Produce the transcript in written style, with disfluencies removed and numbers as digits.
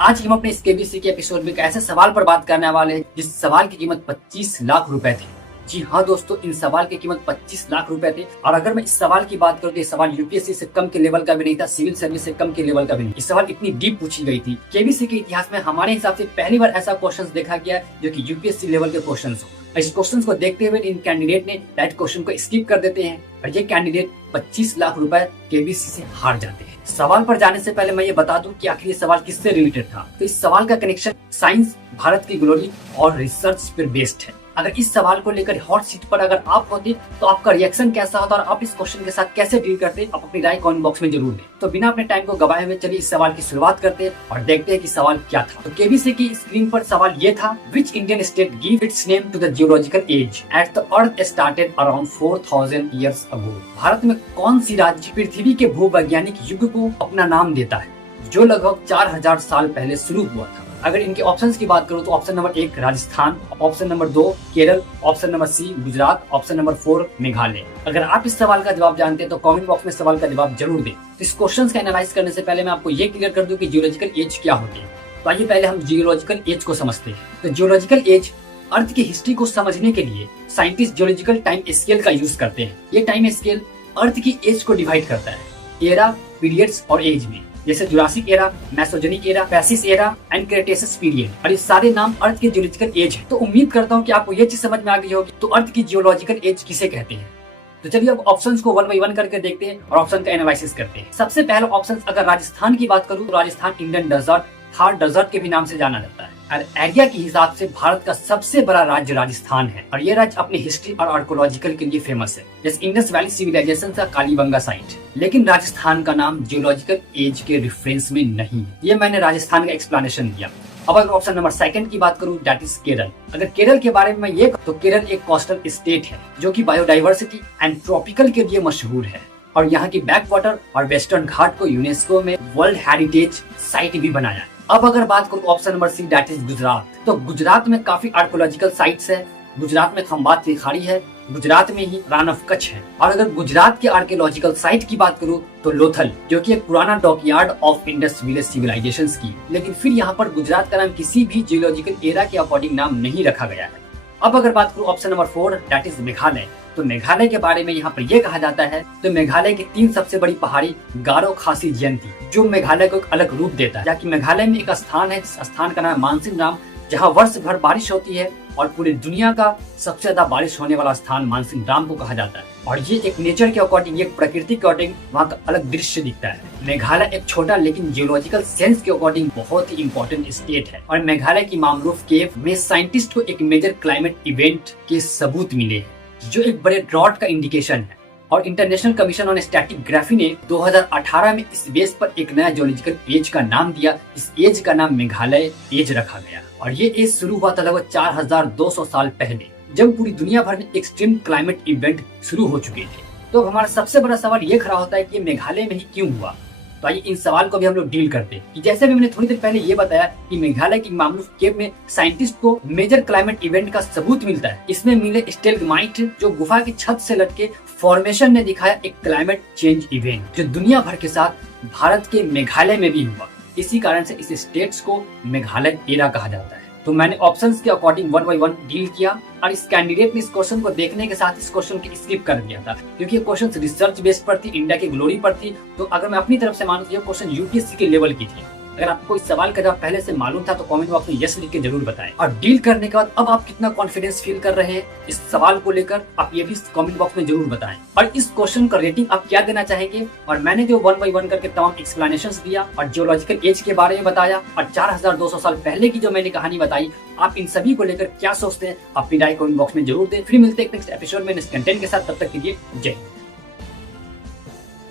आज हम अपने इस केबीसी के एपिसोड में एक ऐसे सवाल पर बात करने वाले हैं जिस सवाल की कीमत 25 लाख रुपए थी। जी हाँ दोस्तों, इन सवाल की कीमत 25 लाख रुपए थी। और अगर मैं इस सवाल की बात करूँ तो ये सवाल यूपीएससी से कम के लेवल का भी नहीं था, सिविल सर्विस से कम के लेवल का भी नहीं। इस सवाल इतनी डीप पूछी गई थी। केबीसी के इतिहास में हमारे हिसाब से पहली बार ऐसा क्वेश्चन देखा गया जो कि यूपीएससी लेवल के क्वेश्चन हो। इस क्वेश्चन को देखते हुए इन कैंडिडेट ने डायरेक्ट क्वेश्चन को स्किप कर देते हैं और ये कैंडिडेट 25 लाख रुपए केबीसी से हार जाते हैं। सवाल पर जाने से पहले मैं ये बता दूं कि आखिर ये सवाल किससे रिलेटेड था। तो इस सवाल का कनेक्शन साइंस, भारत की ग्लोरी और रिसर्च पर बेस्ड है। अगर इस सवाल को लेकर हॉट सीट पर अगर आप होते तो आपका रिएक्शन कैसा होता और आप इस क्वेश्चन के साथ कैसे डील करते, आप अपनी राय कमेंट बॉक्स में जरूर दें। तो बिना अपने टाइम को गवाए हुए चलिए इस सवाल की शुरुआत करते हैं और देखते हैं कि सवाल क्या था। तो केबीसी की स्क्रीन पर सवाल ये था, which Indian state give its name to the geological age at the earth started around 4000 years ago. Bharat में कौन सी राज्य पृथ्वी के भूवैज्ञानिक युग को अपना नाम देता है जो लगभग 4000 साल पहले शुरू हुआ था। अगर इनके ऑप्शंस की बात करूं तो option number 1 Rajasthan, option number 2 Kerala, option number C Gujarat, option number 4 Meghalaya. अगर आप इस सवाल का जवाब जानते हैं तो कमेंट बॉक्स में सवाल का जवाब जरूर दें। तो इस क्वेश्चन का एनालाइज करने से पहले मैं आपको ये क्लियर कर दूं कि जियोलॉजिकल एज क्या होती है। तो आइए पहले हम जियोलॉजिकल एज को समझते हैं। तो जियोलॉजिकल एज अर्थ की हिस्ट्री को समझने के लिए साइंटिस्ट जियोलॉजिकल टाइम स्केल का यूज करते हैं। ये टाइम स्केल अर्थ की एज को डिवाइड करता है एरा, पीरियड्स और एज में, जैसे जुरासिक एरा, मेसोजेनिक एरा, पैसिस एरा एंड क्रेटेसिस पीरियड। और ये सारे नाम अर्थ के जियोलॉजिकल एज है। तो उम्मीद करता हूँ कि आपको ये चीज समझ में आ गई होगी तो अर्थ की जियोलॉजिकल एज किसे कहते हैं। तो चलिए अब ऑप्शंस को 1 बाय 1 करके देखते हैं और ऑप्शन का एनालिसिस करते हैं। सबसे पहला ऑप्शन, अगर राजस्थान की बात करूँ तो Rajasthan Indian desert, Thar desert के भी नाम से जाना जाता है। और एरिया के हिसाब से भारत का सबसे बड़ा राज्य राजस्थान है और ये राज्य अपनी हिस्ट्री और आर्कोलॉजिकल के लिए फेमस है, जैसे इंडस वैली सिविलाइजेशन का कालीबंगा साइट। लेकिन राजस्थान का नाम जियोलॉजिकल एज के रेफरेंस में नहीं है। ये मैंने राजस्थान का एक्सप्लेनेशन दिया। अब अगर ऑप्शन नंबर 2 की बात करूं, दैट इज केरल। अगर केरल के बारे में ये तो केरल एक कोस्टल स्टेट है जो कि बायोडाइवर्सिटी एंड ट्रॉपिकल के लिए मशहूर है और यहाँ की बैक वाटर और वेस्टर्न घाट को यूनेस्को में वर्ल्ड हेरिटेज साइट भी बनाया। अब अगर बात करूं option number C, that is Gujarat. तो गुजरात में काफी आर्कोलॉजिकल साइट्स है। गुजरात में खंबात की खाड़ी है, गुजरात में ही रण ऑफ कच्छ है। और अगर गुजरात के आर्कियोलॉजिकल साइट की बात करूं तो लोथल, जो कि एक पुराना dockyard of Indus village civilisations की। लेकिन फिर यहाँ पर गुजरात का नाम किसी भी जियोलॉजिकल एरा के अकॉर्डिंग नाम नहीं रखा गया है। अब अगर बात करूं option number 4, that is Meghalaya. तो मेघालय के बारे में यहाँ पर यह कहा जाता है तो मेघालय की 3 सबसे बड़ी पहाड़ी गारो खासी जयंती, जो मेघालय को एक अलग रूप देता है। जबकि मेघालय में एक स्थान है, स्थान का नाम है मानसिंग राम, जहाँ वर्ष भर बारिश होती है और पूरी दुनिया का सबसे ज्यादा बारिश होने वाला स्थान मानसिंग राम को कहा जाता है। और ये एक नेचर के अकॉर्डिंग, एक प्रकृति के अकॉर्डिंग वहाँ का अलग दृश्य दिखता है। मेघालय एक छोटा लेकिन जियोलॉजिकल सेंस के अकॉर्डिंग बहुत ही इंपॉर्टेंट स्टेट है। और मेघालय की मामरूफ केव में साइंटिस्ट को एक मेजर क्लाइमेट इवेंट के सबूत मिले हैं जो एक बड़े ड्रॉट का इंडिकेशन है। और इंटरनेशनल कमीशन ऑन स्टैटिग्राफी ने 2018 में इस बेस पर एक नया जियोलॉजिकल एज का नाम दिया। इस एज का नाम मेघालय एज रखा गया और ये एज शुरू हुआ था लगभग 4200 साल पहले, जब पूरी दुनिया भर में एक्सट्रीम क्लाइमेट इवेंट शुरू हो चुके थे। तो हमारा सबसे बड़ा सवाल ये खड़ा होता है कि मेघालय में ही क्यों हुआ। तो आइए इन सवाल को भी हम लोग डील करते हैं कि जैसे भी मैंने थोड़ी देर पहले ये बताया कि मेघालय की मामरूफ केव में साइंटिस्ट को मेजर क्लाइमेट इवेंट का सबूत मिलता है। इसमें मिले स्टेलग्माइट जो गुफा की छत से लटके फॉर्मेशन ने दिखाया एक क्लाइमेट चेंज इवेंट जो दुनिया भर के साथ भारत के मेघालय में भी हुआ। इसी कारण से इस स्टेट्स को मेघालय एरा कहा जाता है। तो मैंने ऑप्शंस के अकॉर्डिंग 1 बाय 1 डील किया और इस कैंडिडेट ने इस क्वेश्चन को देखने के साथ इस क्वेश्चन को स्किप कर दिया था क्योंकि ये क्वेश्चन रिसर्च बेस्ड पर थी, इंडिया की ग्लोरी पर थी। तो अगर मैं अपनी तरफ से मानूं तो ये क्वेश्चन यूपीएससी के लेवल की थी। अगर आपको इस सवाल का जवाब पहले से मालूम था तो कमेंट बॉक्स में यस लिख के जरूर बताएं। और डील करने के बाद अब आप कितना कॉन्फिडेंस फील कर रहे हैं इस सवाल को लेकर, आप ये भी कमेंट बॉक्स में जरूर बताएं। और इस क्वेश्चन का रेटिंग आप क्या देना चाहेंगे। और मैंने जो 1 बाय 1 करके तमाम एक्सप्लेनेशंस दिया और जियोलॉजिकल एज के बारे में बताया और 4200 साल पहले की जो मैंने कहानी बताई, आप इन सभी को लेकर क्या सोचते हैं अपनी राय कमेंट बॉक्स में जरूर दें। फिर मिलते हैं नेक्स्ट एपिसोड में नेक्स्ट कंटेंट के साथ। तब तक के लिए जय हिंद।